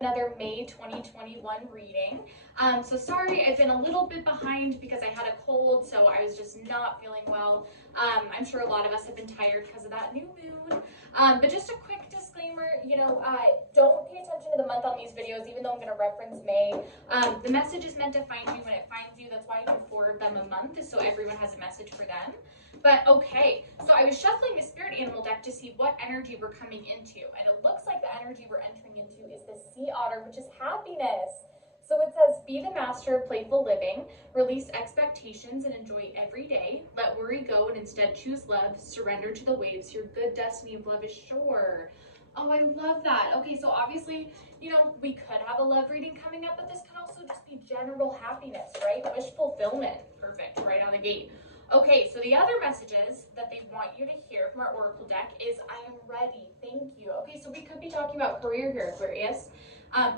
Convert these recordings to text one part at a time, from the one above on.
Another May 2021 reading. So sorry, I've been a little bit behind because I had a cold, so I was just not feeling well. I'm sure a lot of us have been tired because of that new moon. But just a quick disclaimer, don't pay attention to the month on these videos, even though I'm going to reference May. The message is meant to find you when it finds you. That's why I do 4 of them a month, so everyone has a message for them. But okay, so I was shuffling the spirit animal deck to see what energy we're coming into, and it looks like the energy we're entering into is the sea otter, which is happiness. So it says, be the master of playful living, release expectations and enjoy every day, let worry go and instead choose love, surrender to the waves, your good destiny of love is sure. Oh, I love that. Okay, so obviously, we could have a love reading coming up, but this could also just be general happiness, right? Wish fulfillment. Perfect, right out of the gate. Okay, so the other messages that they want you to hear from our oracle deck is, I am ready, thank you. Okay, so we could be talking about career here, Aquarius.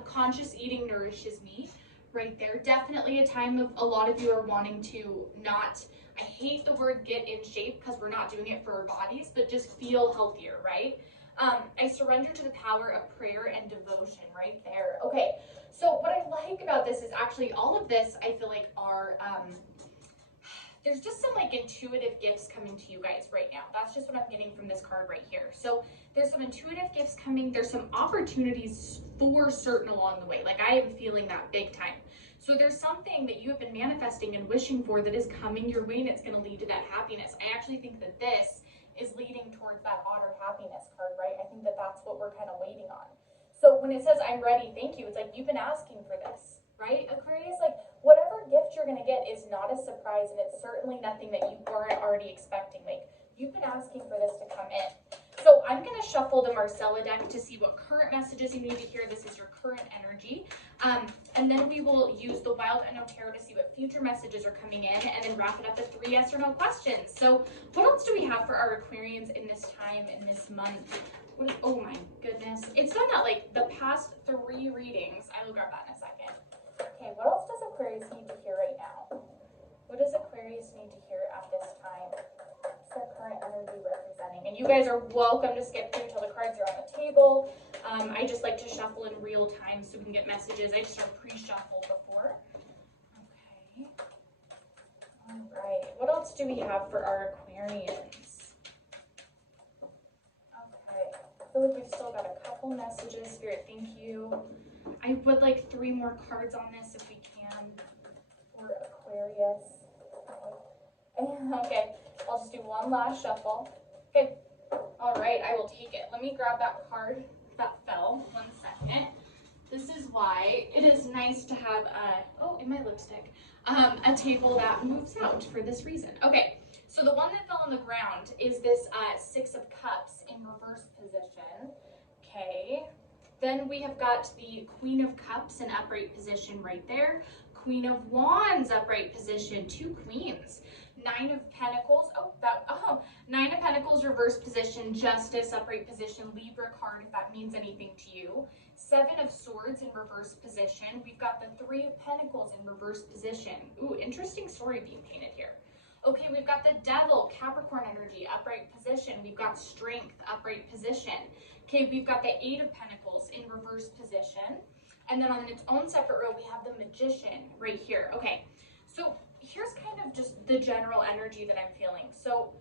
Conscious eating nourishes me, right there. Definitely a time of a lot of you are wanting to not, I hate the word get in shape because we're not doing it for our bodies, but just feel healthier, right? I surrender to the power of prayer and devotion, right there. Okay, so what I like about this is actually all of this, I feel like are, there's just some like intuitive gifts coming to you guys right now. That's just what I'm getting from this card right here. So there's some intuitive gifts coming. There's some opportunities for certain along the way. Like I am feeling that big time. So there's something that you have been manifesting and wishing for that is coming your way, and it's going to lead to that happiness. I actually think that this is leading towards that otter happiness card, right? I think that that's what we're kind of waiting on. So when it says, I'm ready, thank you, it's like you've been asking for this, right? Aquarius, like whatever gift you're going to get is not a surprise, and it's certainly nothing that you weren't already expecting. Like you've been asking for this to come in. So I'm going to shuffle the Marcella deck to see what current messages you need to hear. This is your current energy. And then we will use the Wild Unknown Tarot to see what future messages are coming in, and then wrap it up with 3 yes or no questions. So what else do we have for our Aquarians in this time, in this month? Oh my goodness. It's done that like the past 3 readings. I will grab that in a second. Okay, what else does Aquarius need to hear right now? What does Aquarius need to hear at this time? What's their current energy representing? And you guys are welcome to skip through until the cards are on the table. I just like to shuffle in real time so we can get messages. I just start pre-shuffle before. Okay. All right. What else do we have for our Aquarians? Okay. I feel like we've still got a couple messages. Spirit, thank you. I would like 3 more cards on this if we can for Aquarius. Okay, I'll just do one last shuffle. Okay, all right, I will take it. Let me grab that card that fell. 1 second. This is why it is nice to have in my lipstick, a table that moves out for this reason. Okay, so the one that fell on the ground is this 6 of Cups in reverse position. Okay. Then we have got the Queen of Cups in upright position right there. Queen of Wands upright position, 2 queens. 9 of Pentacles, 9 of Pentacles reverse position, Justice upright position, Libra card if that means anything to you. 7 of Swords in reverse position. We've got the 3 of Pentacles in reverse position. Ooh, interesting story being painted here. Okay, we've got the Devil, Capricorn energy, upright position. We've got Strength, upright position. Okay, we've got the 8 of Pentacles in reverse position. And then on its own separate row, we have the Magician right here. Okay, so here's kind of just the general energy that I'm feeling. So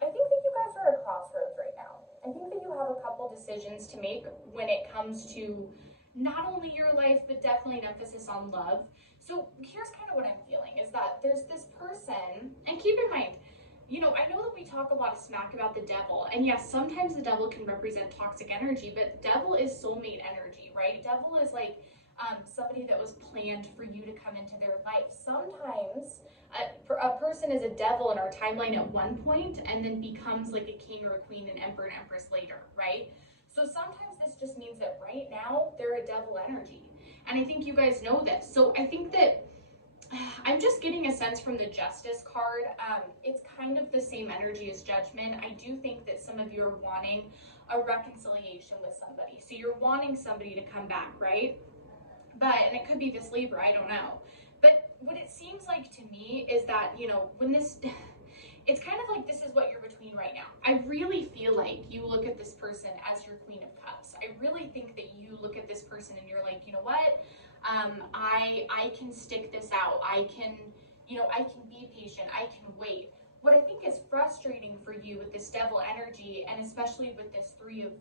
I think that you guys are at a crossroads right now. I think that you have a couple decisions to make when it comes to not only your life, but definitely an emphasis on love. So here's kind of what I'm feeling is that there's this person, and keep in mind, I know that we talk a lot of smack about the devil, and yes, sometimes the devil can represent toxic energy, but devil is soulmate energy, right? Devil is like somebody that was planned for you to come into their life. Sometimes a person is a devil in our timeline at one point and then becomes like a king or a queen, an emperor and empress later, right? So sometimes this just means that right now they're a devil energy. And I think you guys know this. So I think that I'm just getting a sense from the Justice card. It's kind of the same energy as Judgment. I do think that some of you are wanting a reconciliation with somebody. So you're wanting somebody to come back, right? And it could be this Libra, I don't know. But what it seems like to me is that, when this, it's kind of like this is what you're between right now. I really feel like you look at this person as your Queen of Cups. I really think that you look at this person and you're like, you know what? I can stick this out. I can be patient. I can wait. What I think is frustrating for you with this Devil energy, and especially with this Three of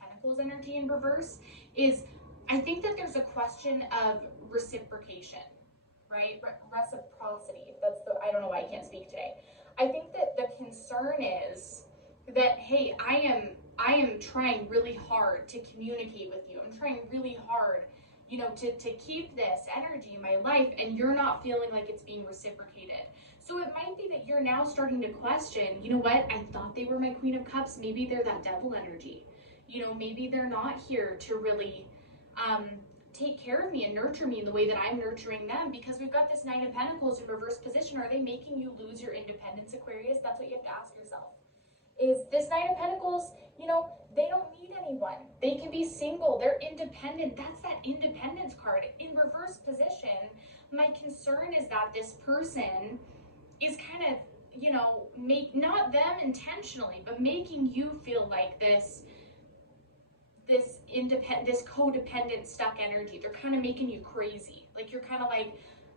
Pentacles energy in reverse, is I think that there's a question of reciprocation, right? Reciprocity. I don't know why I can't speak today. I think that the concern is that, hey, I am trying really hard to communicate with you. I'm trying really hard, to keep this energy in my life, and you're not feeling like it's being reciprocated. So it might be that you're now starting to question, you know what, I thought they were my Queen of Cups. Maybe they're that Devil energy. Maybe they're not here to really take care of me and nurture me in the way that I'm nurturing them, because we've got this Nine of Pentacles in reverse position. Are they making you lose your independence, Aquarius? That's what you have to ask yourself. Is this Nine of Pentacles, they don't need anyone. They can be single. They're independent. That's that independence card in reverse position. My concern is that this person is kind of, not them intentionally, but making you feel like this codependent stuck energy. They're kind of making you crazy. Like you're kind of like,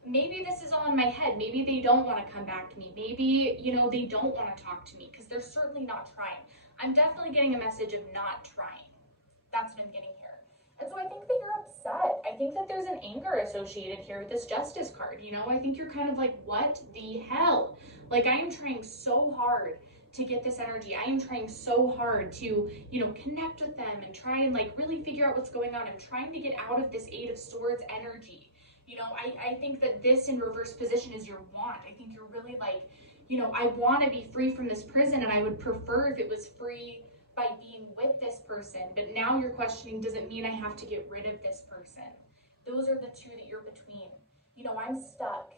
maybe this is all in my head. Maybe they don't want to come back to me. Maybe, they don't want to talk to me because they're certainly not trying. I'm definitely getting a message of not trying. That's what I'm getting here. And so I think that you're upset. I think that there's an anger associated here with this Justice card. I think you're kind of like, what the hell? Like, I am trying so hard to get this energy. I am trying so hard to, connect with them and try and like really figure out what's going on. I'm trying to get out of this Eight of Swords energy. I think that this in reverse position is your want. I think you're really like, I want to be free from this prison, and I would prefer if it was free by being with this person. But now you're questioning, does it mean I have to get rid of this person? Those are the two that you're between. I'm stuck.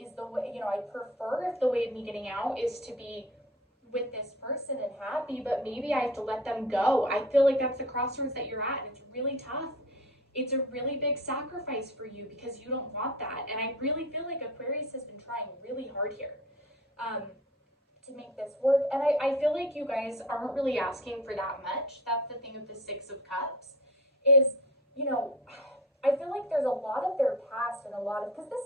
Is the way, I prefer if the way of me getting out is to be with this person and happy, but maybe I have to let them go. I feel like that's the crossroads that you're at, and it's really tough. It's a really big sacrifice for you because you don't want that. And I really feel like Aquarius has been trying really hard here to make this work. And I feel like you guys aren't really asking for that much. That's the thing with the Six of Cups is, I feel like there's a lot of their past and a lot of, because this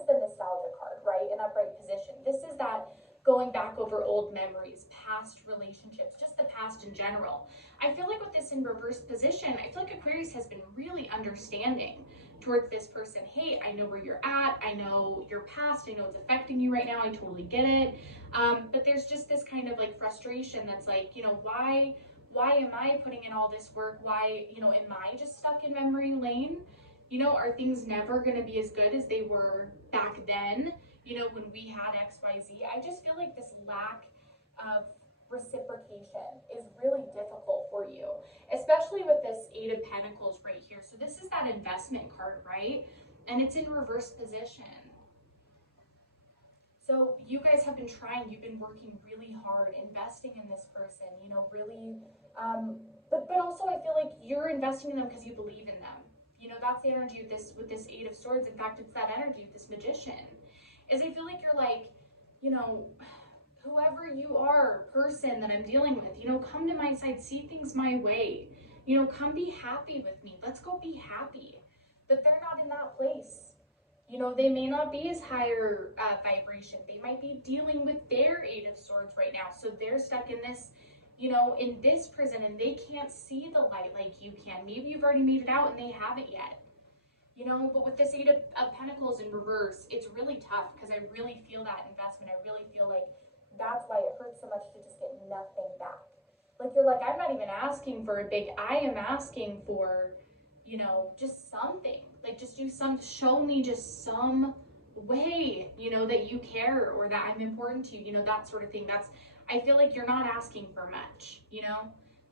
is the nostalgia card, right? An upright position. This is that going back over old memories, past relationships, just the past in general. I feel like with this in reverse position, I feel like Aquarius has been really understanding towards this person. Hey, I know where you're at. I know your past. I know it's affecting you right now. I totally get it. But there's just this kind of like frustration that's like, why am I putting in all this work? Why, am I just stuck in memory lane? Are things never going to be as good as they were back then? When we had XYZ, I just feel like this lack of reciprocation is really difficult for you, especially with this Eight of Pentacles right here. So this is that investment card, right? And it's in reverse position. So you guys have been trying, you've been working really hard, investing in this person, really, but also I feel like you're investing in them because you believe in them. That's the energy with this Eight of Swords. In fact, it's that energy with this Magician. Is I feel like you're like, whoever you are, person that I'm dealing with, come to my side, see things my way, come be happy with me. Let's go be happy. But they're not in that place. They may not be as higher vibration. They might be dealing with their Eight of Swords right now. So they're stuck in this, in this prison, and they can't see the light like you can. Maybe you've already made it out and they haven't yet. But with this Eight of Pentacles in reverse, it's really tough because I really feel that investment. I really feel like that's why it hurts so much to just get nothing back. Like you're like, I'm not even asking for a big, I am asking for, just something. Like just show me just some way, that you care or that I'm important to you, that sort of thing. I feel like you're not asking for much,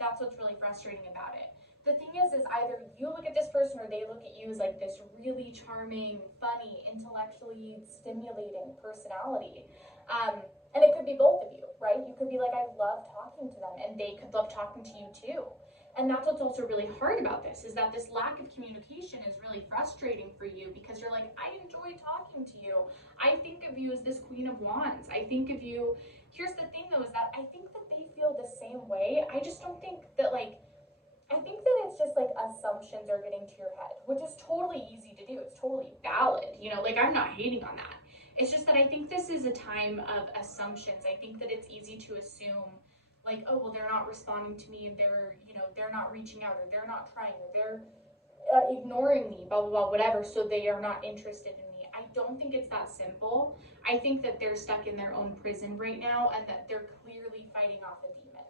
That's what's really frustrating about it. The thing is either you look at this person or they look at you as like this really charming, funny, intellectually stimulating personality. And it could be both of you, right? You could be like, I love talking to them, and they could love talking to you too. And that's what's also really hard about this, is that this lack of communication is really frustrating for you, because you're like, I enjoy talking to you. I think of you as this Queen of Wands. I think of you. Here's the thing though, is that I think that they feel the same way. I just don't think that, like, I think that it's just like assumptions are getting to your head, which is totally easy to do. It's totally valid. You know, like, I'm not hating on that. It's just that I think this is a time of assumptions. I think that it's easy to assume, like, oh, well, they're not responding to me, and they're, you know, they're not reaching out, or they're not trying, or they're ignoring me, blah, blah, blah, whatever, so they are not interested in me. I don't think it's that simple. I think that they're stuck in their own prison right now, and that they're clearly fighting off a demon.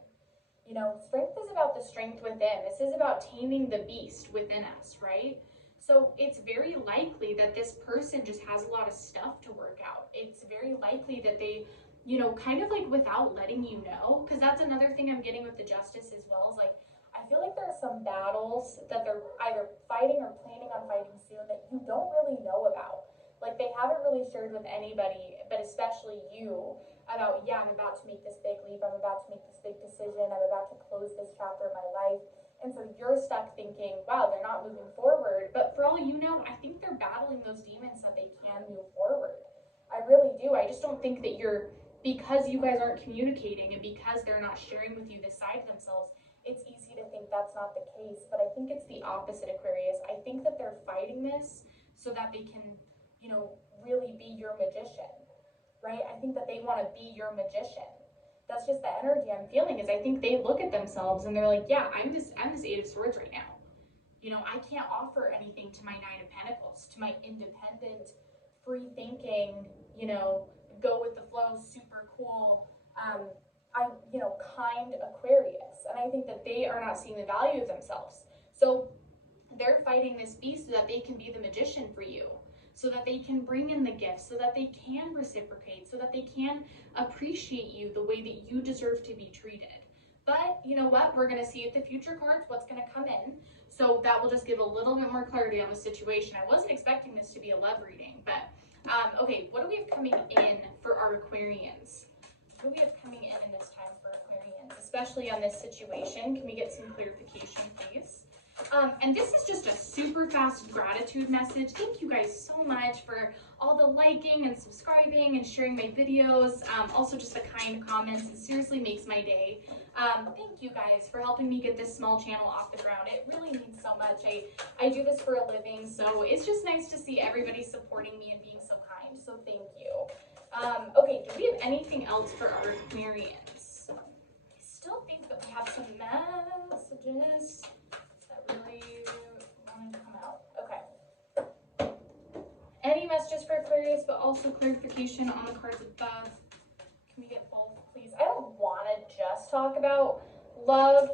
You know, strength is about the strength within. This is about taming the beast within us, right? So it's very likely that this person just has a lot of stuff to work out. It's very likely that they, you know, kind of like without letting you know, because that's another thing I'm getting with the Justice as well, is like, I feel like there are some battles that they're either fighting or planning on fighting soon that you don't really know about. Like, they haven't really shared with anybody, but especially you, about, yeah, I'm about to make this big leap, I'm about to make this big decision, I'm about to close this chapter of my life. And so you're stuck thinking, wow, they're not moving forward. But for all you know, I think they're battling those demons so that they can move forward. I really do. I just don't think that because you guys aren't communicating, and because they're not sharing with you this side of themselves, it's easy to think that's not the case. But I think it's the opposite, Aquarius. I think that they're fighting this so that they can, you know, really be your magician, right? I think that they want to be your magician. That's just the energy I'm feeling, is I think they look at themselves and they're like, yeah, I'm this Eight of Swords right now. You know, I can't offer anything to my Nine of Pentacles, to my independent, free thinking, you know, go with the flow, super cool, kind Aquarius. And I think that they are not seeing the value of themselves. So they're fighting this beast so that they can be the magician for you, so that they can bring in the gifts, so that they can reciprocate, so that they can appreciate you the way that you deserve to be treated. But you know what? We're going to see at the future cards what's going to come in. So that will just give a little bit more clarity on the situation. I wasn't expecting this to be a love reading, but okay, what do we have coming in for our Aquarians? What do we have coming in this time for Aquarians, especially on this situation? Can we get some clarification, please? And this is just a super fast gratitude message. Thank you guys so much for all the liking and subscribing and sharing my videos. Also just the kind comments. It seriously makes my day. Thank you guys for helping me get this small channel off the ground. It really means so much. I do this for a living, so it's just nice to see everybody supporting me and being so kind. So thank you. Okay, do we have anything else for our Aquarians? I still think that we have some messages really wanted to come out. Okay. Any messages for Aquarius, but also clarification on the cards above? Can we get both, please? I don't want to just talk about love.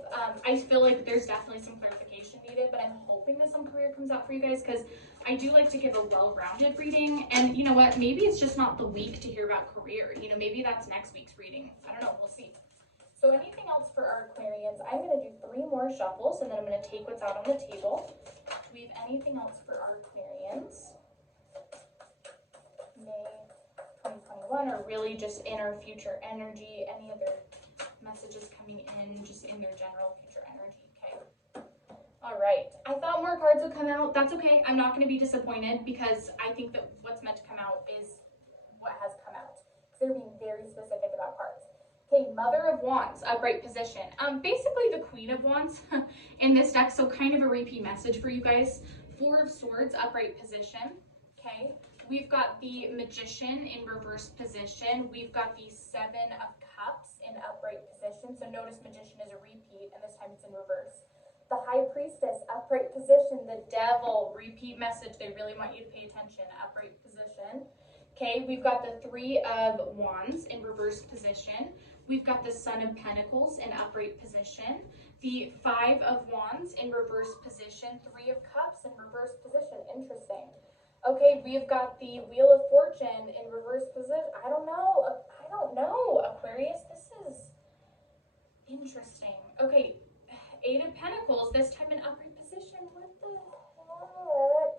I feel like there's definitely some clarification needed, but I'm hoping that some career comes out for you guys, because I do like to give a well-rounded reading. And you know what? Maybe it's just not the week to hear about career. You know, maybe that's next week's reading. I don't know. We'll see. So anything else for our Aquarians? I'm going to do 3 more shuffles, and then I'm going to take what's out on the table. Do we have anything else for our Aquarians? May 2021, or really just in our future energy? Any other messages coming in just in their general future energy? Okay. All right. I thought more cards would come out. That's okay. I'm not going to be disappointed, because I think that what's meant to come out is what has come out. They're being very specific about cards. Okay, Mother of Wands, upright position. Basically the Queen of Wands in this deck, so kind of a repeat message for you guys. 4 of Swords, upright position. Okay, we've got the Magician in reverse position. We've got the 7 of Cups in upright position. So notice Magician is a repeat, and this time it's in reverse. The High Priestess, upright position. The Devil, repeat message. They really want you to pay attention, upright position. Okay, we've got the 3 of Wands in reverse position. We've got the Son of Pentacles in upright position, the 5 of Wands in reverse position, 3 of Cups in reverse position. Interesting. Okay, we've got the Wheel of Fortune in reverse position. I don't know, Aquarius. This is interesting. Okay, 8 of Pentacles, this time in upright position. What the heck?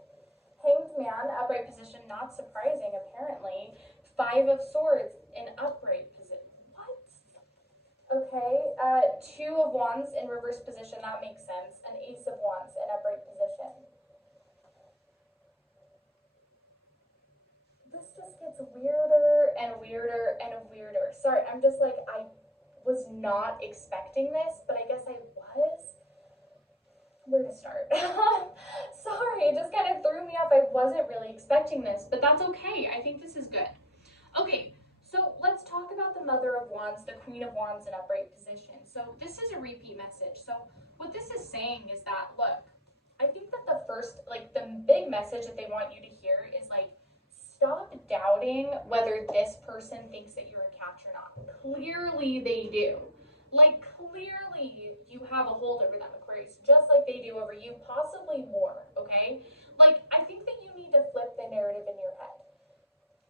Hanged Man, upright position, not surprising, apparently. 5 of Swords in upright position. What? Okay, Two of Wands in reverse position, that makes sense. An Ace of Wands in upright position. This just gets weirder and weirder and weirder. Sorry, I'm just like, I was not expecting this, but I guess I was. Where to start? Sorry, it just kind of threw me off. I wasn't really expecting this, but that's okay. I think this is good. Okay, so let's talk about the Mother of Wands, the Queen of Wands in upright position. So this is a repeat message. So what this is saying is that, look, I think that the first, like the big message that they want you to hear is like, stop doubting whether this person thinks that you're a catch or not. Clearly they do. Like clearly you have a hold over them, Aquarius, just like they do over you, possibly more, okay? Like I think that you need to flip the narrative in your head.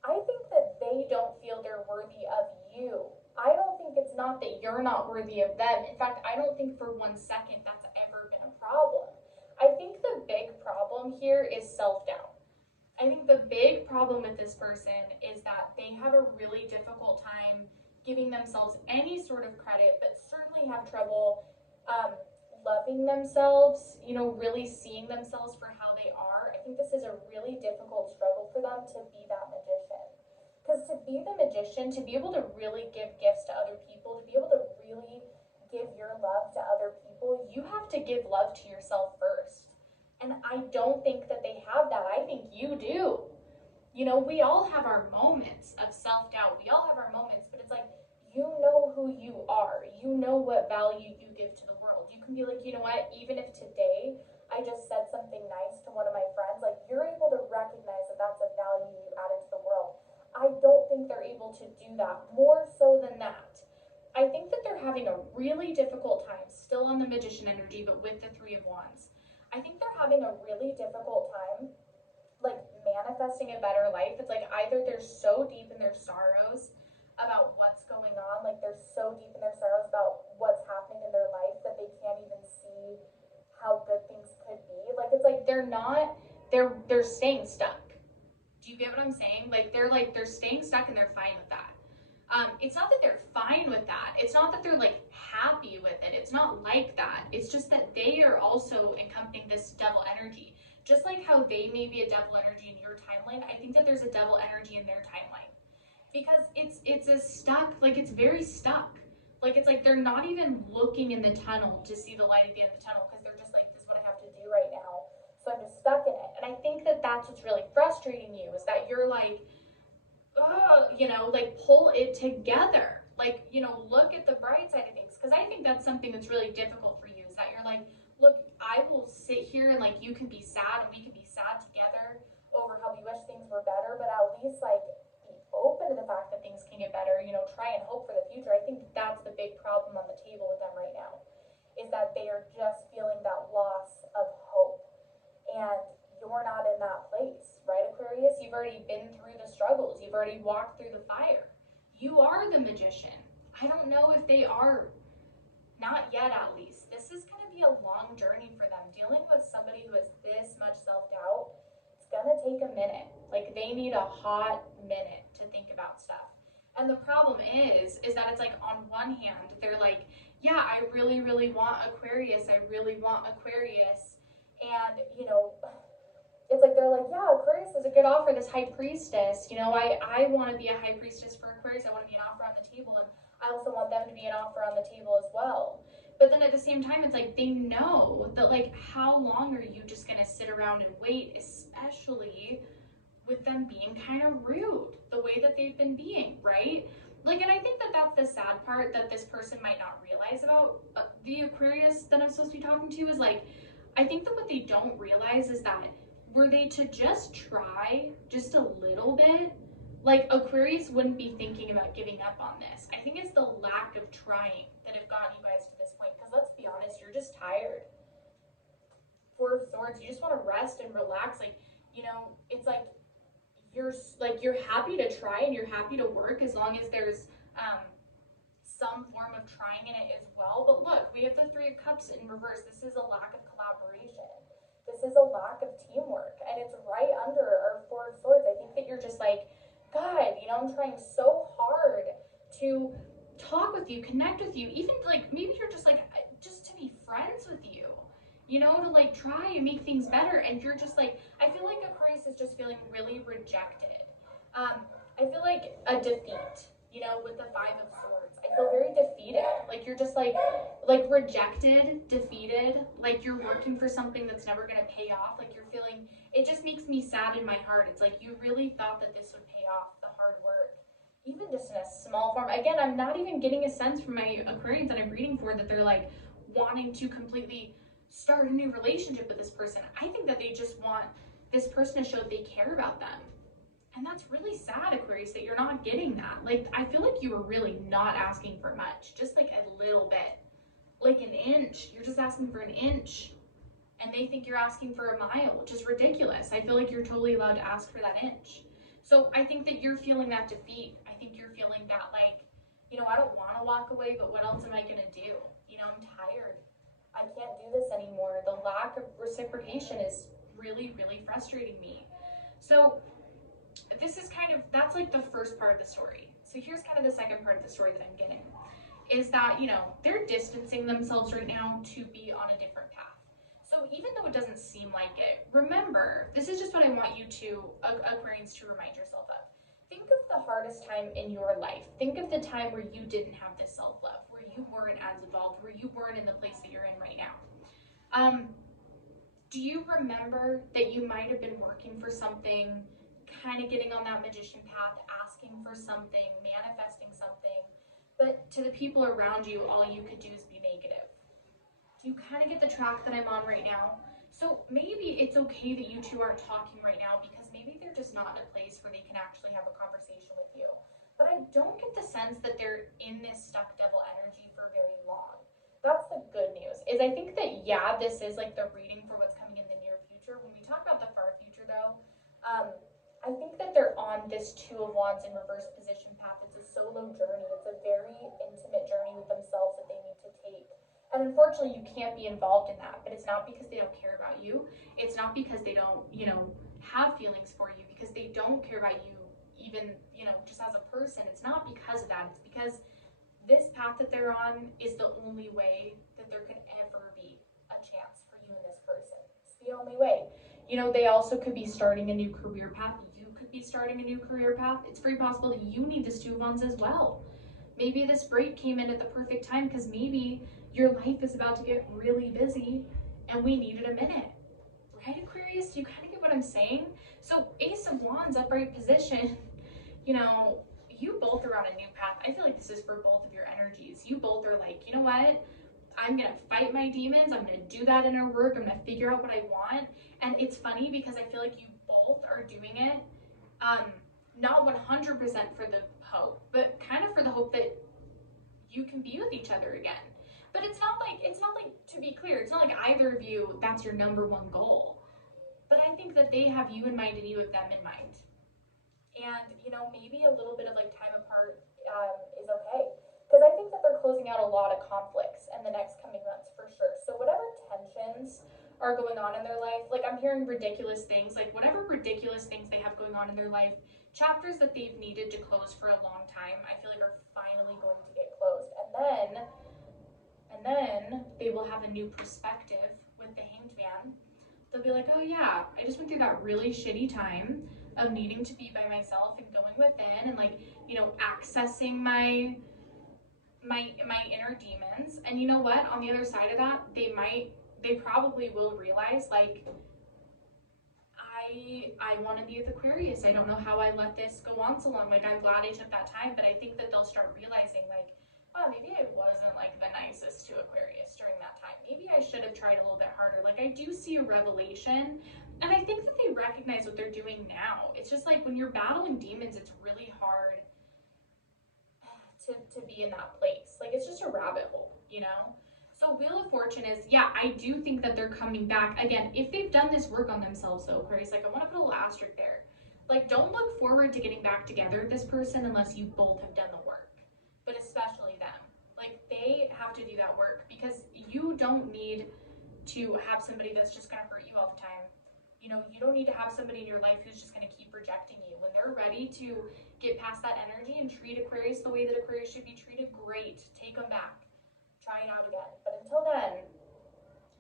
I think that they don't feel they're worthy of you. I don't think it's not that you're not worthy of them. In fact, I don't think for 1 second that's ever been a problem. I think the big problem here is self-doubt. I think the big problem with this person is that they have a really difficult time giving themselves any sort of credit, but certainly have trouble loving themselves, you know, really seeing themselves for how they are. I think this is a really difficult struggle for them to be that magician. Because to be the magician, to be able to really give gifts to other people, to be able to really give your love to other people, you have to give love to yourself first. And I don't think that they have that. I think you do. You know, we all have our moments of self-doubt. We all have our moments, but it's like, you know who you are. You know what value you give to the world. You can be like, you know what, even if today I just said something nice to one of my friends, like you're able to recognize that that's a value you added to the world. I don't think they're able to do that. More so than that, I think that they're having a really difficult time, still on the magician energy, but with the Three of Wands. I think they're having a really difficult time like manifesting a better life. It's like either they're so deep in their sorrows about what's going on, like they're so deep in their sorrows about what's happening in their life that they can't even see how good things could be. Like it's like they're staying stuck. Do you get what I'm saying? They're staying stuck and they're fine with that. It's not that they're fine with that. It's not that they're like happy with it. It's not like that. It's just that they are also encompassing this devil energy. Just like how they may be a devil energy in your timeline, I think that there's a devil energy in their timeline. Because it's a stuck, like it's very stuck. Like it's like they're not even looking in the tunnel to see the light at the end of the tunnel because they're just like, this is what I have to do right now. So I'm just stuck in it. And I think that that's what's really frustrating you is that you're like, you know, like pull it together. Like, you know, look at the bright side of things. Because I think that's something that's really difficult for you is that you're like, look, I will sit here and like you can be sad and we can be sad together over how we wish things were better, but at least like be open to the fact that things can get better, you know, try and hope for the future. I think that's the big problem on the table with them right now is that they are just feeling that loss of hope. And you're not in that place, right, Aquarius? You've already been through the struggles. You've already walked through the fire. You are the magician. I don't know if they are. Not yet, at least. This is going to be a long journey for them. Dealing with somebody who has this much self-doubt, it's going to take a minute. Like, they need a hot minute to think about stuff. And the problem is that it's like on one hand, they're like, yeah, I really, really want Aquarius. I really want Aquarius. And, you know, it's like they're like, yeah, Aquarius is a good offer, this high priestess. You know, I want to be a high priestess for Aquarius. I want to be an offer on the table. And I also want them to be an offer on the table as well. But then at the same time, it's like they know that, like, how long are you just going to sit around and wait, especially with them being kind of rude the way that they've been being, right? Like, and I think that that's the sad part that this person might not realize about the Aquarius that I'm supposed to be talking to is like, I think that what they don't realize is that were they to just try just a little bit, like Aquarius wouldn't be thinking about giving up on this. I think it's the lack of trying that have gotten you guys to this point. Because let's be honest, you're just tired. Four of Swords, you just want to rest and relax. Like, you know, it's like you're happy to try and you're happy to work as long as there's some form of trying in it as well. But look, we have the Three of Cups in reverse. This is a lack of collaboration. This is a lack of teamwork, and it's right under our Four of Swords. I think that you're just like, God, you know, I'm trying so hard to talk with you, connect with you, even like maybe you're just like, just to be friends with you, you know, to like try and make things better. And you're just like, I feel like Aquarius is just feeling really rejected. I feel like a defeat, you know, with the Five of Swords. I feel very defeated. Like you're just like rejected, defeated, like you're working for something that's never going to pay off. Like you're feeling, it just makes me sad in my heart. It's like you really thought that this would pay off, the hard work, even just in a small form. Again, I'm not even getting a sense from my Aquarians that I'm reading for that they're like wanting to completely start a new relationship with this person. I think that they just want this person to show they care about them. And that's really sad, Aquarius, that you're not getting that. Like, I feel like you were really not asking for much, just like a little bit, like an inch. You're just asking for an inch. And they think you're asking for a mile, which is ridiculous. I feel like you're totally allowed to ask for that inch. So I think that you're feeling that defeat. I think you're feeling that, like, you know, I don't want to walk away, but what else am I going to do? You know, I'm tired. I can't do this anymore. The lack of reciprocation is really, really frustrating me. So this is kind of, that's like the first part of the story. So here's kind of the second part of the story that I'm getting, is that, you know, they're distancing themselves right now to be on a different path. So even though it doesn't seem like it, remember, this is just what I want you to, Aquarians, to remind yourself of. Think of the hardest time in your life. Think of the time where you didn't have this self-love, where you weren't as evolved, where you weren't in the place that you're in right now. Do you remember that you might have been working for something, kind of getting on that magician path, asking for something, manifesting something, but to the people around you, all you could do is be negative? Do you kind of get the track that I'm on right now? So maybe it's okay that you two aren't talking right now because maybe they're just not in a place where they can actually have a conversation with you. But I don't get the sense that they're in this stuck devil energy for very long. That's the good news, is I think that, yeah, this is like the reading for what's coming in the near future. When we talk about the far future, though, I think that they're on this Two of Wands in reverse position path. It's a solo journey. It's a very intimate journey with themselves that they need to take. And unfortunately, you can't be involved in that. But it's not because they don't care about you. It's not because they don't, you know, have feelings for you, because they don't care about you even, you know, just as a person. It's not because of that. It's because this path that they're on is the only way that there could ever be a chance for you and this person. It's the only way. You know, they also could be starting a new career path. You could be starting a new career path. It's very possible that you need this Two of Wands as well. Maybe this break came in at the perfect time because maybe your life is about to get really busy and we needed a minute. Right, Aquarius? Do you kind of get what I'm saying? So Ace of Wands, upright position, you know, you both are on a new path. I feel like this is for both of your energies. You both are like, you know what? I'm going to fight my demons. I'm going to do that inner work. I'm going to figure out what I want. And it's funny because I feel like you both are doing it, not 100% for the hope, but kind of for the hope that you can be with each other again. But it's not like, to be clear, it's not like either of you, that's your number one goal. But I think that they have you in mind and you have them in mind. And, you know, maybe a little bit of like time apart is okay. Because I think that they're closing out a lot of conflicts in the next coming months for sure. So whatever tensions are going on in their life, like I'm hearing ridiculous things, like whatever ridiculous things they have going on in their life, chapters that they've needed to close for a long time, I feel like are finally going to get closed. And then they will have a new perspective with the Hanged Man. They'll be like, oh yeah, I just went through that really shitty time of needing to be by myself and going within and like, you know, accessing my inner demons. And you know what? On the other side of that, they probably will realize like, I want to be with Aquarius. I don't know how I let this go on so long. Like, I'm glad I took that time, but I think that they'll start realizing like, wow, maybe I wasn't like the nicest to Aquarius during that time. Maybe I should have tried a little bit harder. Like, I do see a revelation, and I think that they recognize what they're doing now. It's just like when you're battling demons, it's really hard to be in that place. Like, it's just a rabbit hole, you know? So Wheel of Fortune is, yeah, I do think that they're coming back. Again, if they've done this work on themselves though, Aquarius, like I want to put a little asterisk there. Like, don't look forward to getting back together with this person unless you both have done the work. But especially them. Like, they have to do that work because you don't need to have somebody that's just going to hurt you all the time. You know, you don't need to have somebody in your life who's just going to keep rejecting you. When they're ready to get past that energy and treat Aquarius the way that Aquarius should be treated, great. Take them back. Try it out again. But until then,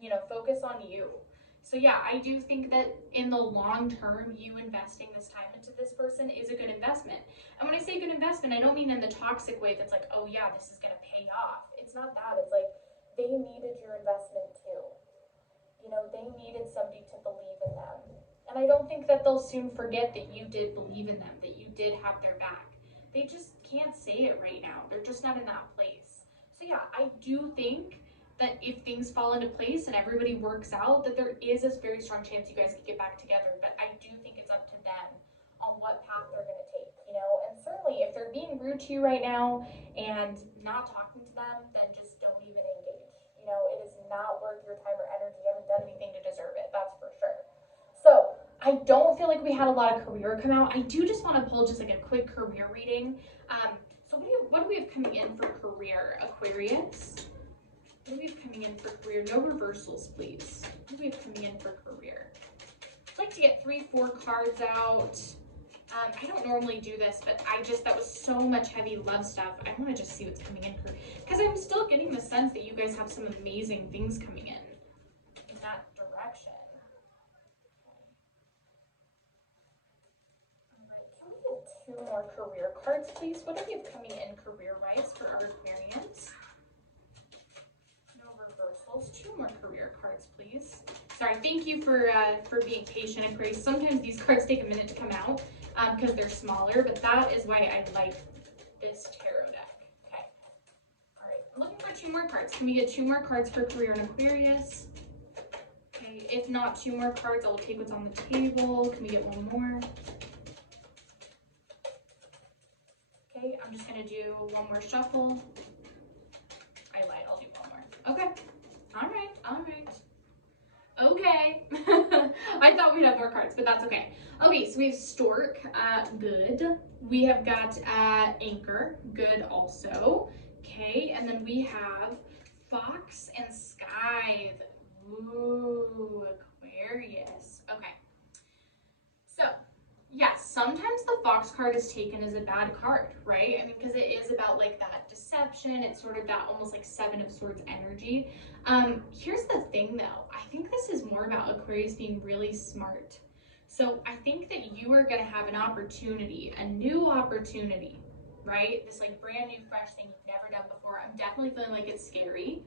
you know, focus on you. So yeah, I do think that in the long term, you investing this time into this person is a good investment. And when I say good investment, I don't mean in the toxic way that's like, oh yeah, this is going to pay off. It's not that. It's like they needed your investment too. You know, they needed somebody to believe in them. And I don't think that they'll soon forget that you did believe in them, that you did have their back. They just can't say it right now. They're just not in that place. So yeah, I do think that if things fall into place and everybody works out, that there is a very strong chance you guys could get back together. But I do think it's up to them on what path they're going to take, you know. And certainly if they're being rude to you right now and not talking to them, then just don't even engage. You know, it is not worth your time or energy. You haven't done anything to deserve it, that's for sure. So I don't feel like we had a lot of career come out. I do just want to pull just like a quick career reading. So what do we have coming in for career, Aquarius? What do we have coming in for career? No reversals, please. What do we have coming in for career? I'd like to get 3-4 cards out. I don't normally do this, but that was so much heavy love stuff. I want to just see what's coming in for, because I'm still getting the sense that you guys have some amazing things coming in that direction. All right, can we get 2 more career cards, please? What do we have coming in career-wise for our Aquarians? 2 more career cards, please. Sorry, thank you for being patient, Aquarius. Sometimes these cards take a minute to come out because they're smaller, but that is why I like this tarot deck. Okay. All right, I'm looking for 2 more cards. Can we get 2 more cards for career and Aquarius? Okay, if not 2 more cards, I will take what's on the table. Can we get 1 more? Okay, I'm just gonna do 1 more shuffle. I lied, I'll do 1 more. Okay. All right. Okay. I thought we'd have more cards, but that's okay. Okay, so we have Stork, good. We have got Anchor, good also. Okay, and then we have Fox and Scythe. Ooh, Aquarius. Okay. So, yes, sometimes the Fox card is taken as a bad card, right? I mean, because it is about like that deception. It's sort of that almost like 7 of Swords energy. Here's the thing though. I think this is more about Aquarius being really smart. So I think that you are going to have an opportunity, a new opportunity, right? This like brand new, fresh thing you've never done before. I'm definitely feeling like it's scary.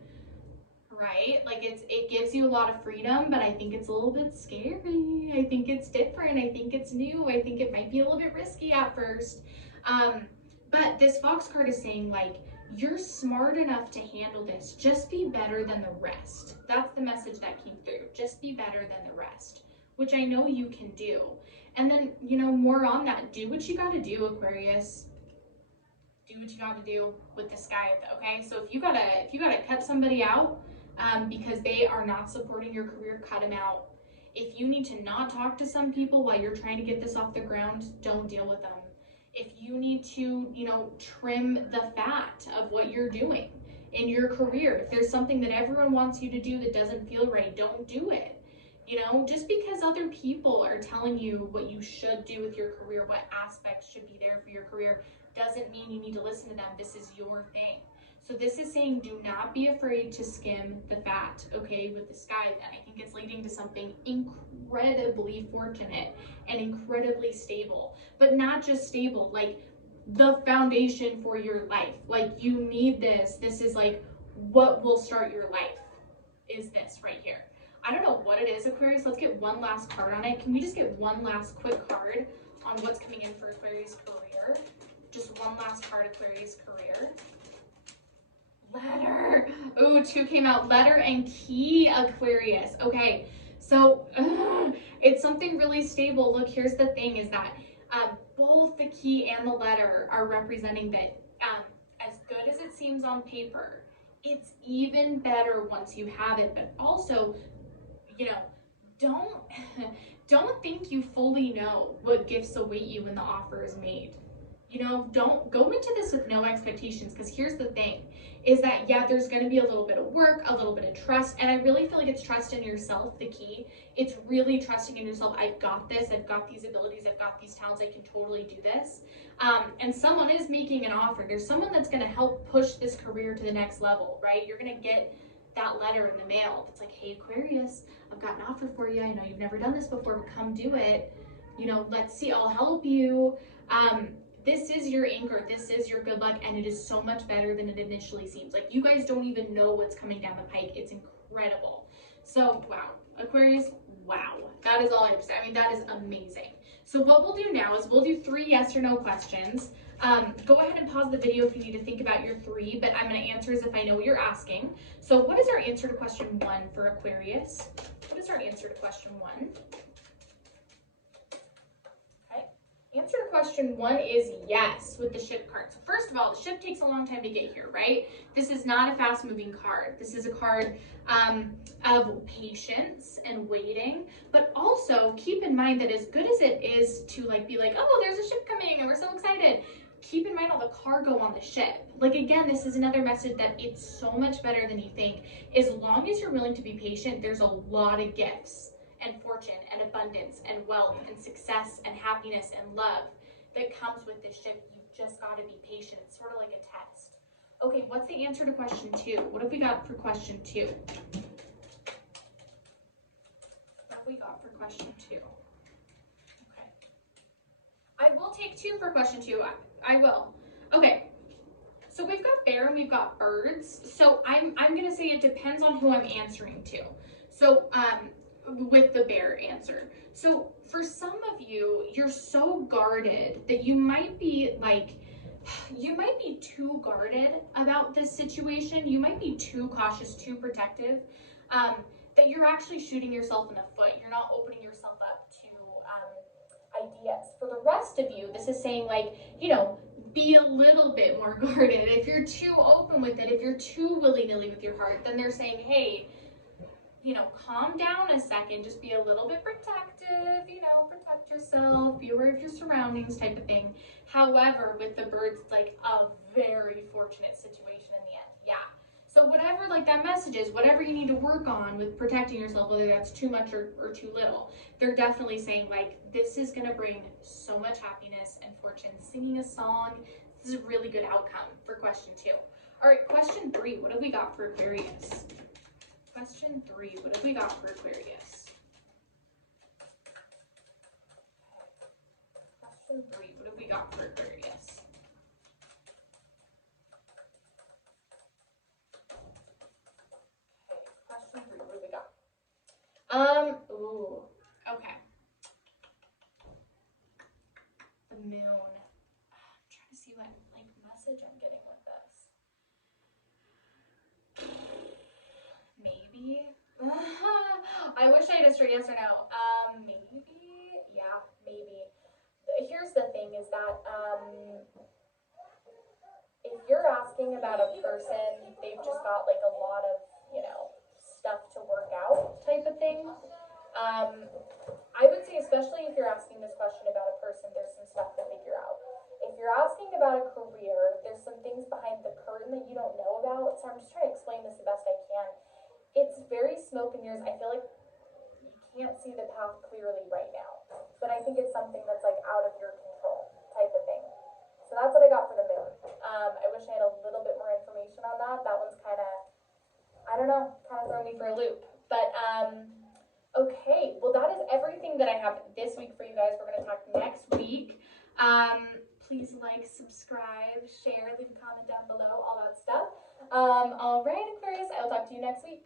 Right? Like it gives you a lot of freedom, but I think it's a little bit scary. I think it's different. I think it's new. I think it might be a little bit risky at first. But this Fox card is saying like, you're smart enough to handle this. Just be better than the rest. That's the message that came through. Just be better than the rest, which I know you can do. And then, you know, more on that, do what you got to do, Aquarius. Do what you got to do with the Scythe, okay? So if you gotta cut somebody out, because they are not supporting your career, cut them out. If you need to not talk to some people while you're trying to get this off the ground, don't deal with them. If you need to, you know, trim the fat of what you're doing in your career, if there's something that everyone wants you to do that doesn't feel right, don't do it. You know, just because other people are telling you what you should do with your career, what aspects should be there for your career, doesn't mean you need to listen to them. This is your thing. So this is saying do not be afraid to skim the fat, okay, with the Scythe. And I think it's leading to something incredibly fortunate and incredibly stable. But not just stable, like the foundation for your life. Like you need this. This is like what will start your life, is this right here. I don't know what it is, Aquarius. Let's get 1 last card on it. Can we just get 1 last quick card on what's coming in for Aquarius career? Just 1 last card, Aquarius career. Letter. Ooh, 2 came out. Letter and key, Aquarius. Okay, so it's something really stable. Look, here's the thing is that both the key and the letter are representing that as good as it seems on paper, it's even better once you have it. But also, you know, don't think you fully know what gifts await you when the offer is made. You know, don't go into this with no expectations, because here's the thing is that, yeah, there's going to be a little bit of work, a little bit of trust, and I really feel like it's trust in yourself, the key. It's really trusting in yourself. I've got this, I've got these abilities, I've got these talents, I can totally do this. And someone is making an offer. There's someone that's going to help push this career to the next level, right? You're going to get that letter in the mail. It's like, hey, Aquarius, I've got an offer for you. I know you've never done this before, but come do it. You know, let's see, I'll help you. This is your anchor, this is your good luck, and it is so much better than it initially seems. Like, you guys don't even know what's coming down the pike. It's incredible. So, wow, Aquarius, wow. That is all I have to say. I mean, that is amazing. So what we'll do now is we'll do 3 yes or no questions. Go ahead and pause the video if you need to think about your 3, but I'm going to answer as if I know what you're asking. So what is our answer to question 1 for Aquarius? What is our answer to question 1? Answer to question 1 is yes with the ship card. So first of all, the ship takes a long time to get here, right? This is not a fast moving card. This is a card of patience and waiting, but also keep in mind that as good as it is to like be like, oh, there's a ship coming and we're so excited, keep in mind all the cargo on the ship. Like, again, this is another message that it's so much better than you think. As long as you're willing to be patient, there's a lot of gifts and fortune and abundance and wealth and success and happiness and love that comes with this ship. You've just got to be patient. It's sort of like a test. Okay, what's the answer to question 2? What have we got for question 2? What have we got for question 2? Okay. I will take 2 for question 2. I will. Okay. So we've got bear and we've got birds. So I'm going to say it depends on who I'm answering to. So, with the bear answer. So for some of you, you're so guarded that you might be too guarded about this situation. You might be too cautious, too protective, that you're actually shooting yourself in the foot. You're not opening yourself up to ideas. For the rest of you, this is saying, like, you know, be a little bit more guarded. If you're too open with it, if you're too willy-nilly with your heart, then they're saying, hey, you know, calm down a second, just be a little bit protective, you know, protect yourself, be aware of your surroundings type of thing. However, with the birds, it's like a very fortunate situation in the end. Yeah. So whatever, like, that message is, whatever you need to work on with protecting yourself, whether that's too much or too little, they're definitely saying, like, this is going to bring so much happiness and fortune. Singing a song, this is a really good outcome for question 2. All right, question 3, what have we got for Aquarius? Question 3, what have we got for Aquarius? Question 3, what have we got for Aquarius? Okay, question 3, what have we got? Ooh, okay. The moon. I'm trying to see what, like, message I'm getting with this. Maybe. I wish I had a straight yes or no. Maybe. Yeah, maybe. Here's the thing is that if you're asking about a person, they've just got like a lot of, you know, stuff to work out type of thing. I would say, especially if you're asking this question about a person, there's some stuff to figure out. If you're asking about a career, there's some things behind the curtain that you don't know about. So I'm just trying to explain this the best I can. It's very smoke and mirrors. I feel like you can't see the path clearly right now. But I think it's something that's like out of your control type of thing. So that's what I got for the moon. I wish I had a little bit more information on that. That one's kind of, I don't know, kind of throwing me for a loop. But okay, well, that is everything that I have this week for you guys. We're going to talk next week. Please like, subscribe, share, leave a comment down below, all that stuff. All right, Aquarius, I will talk to you next week.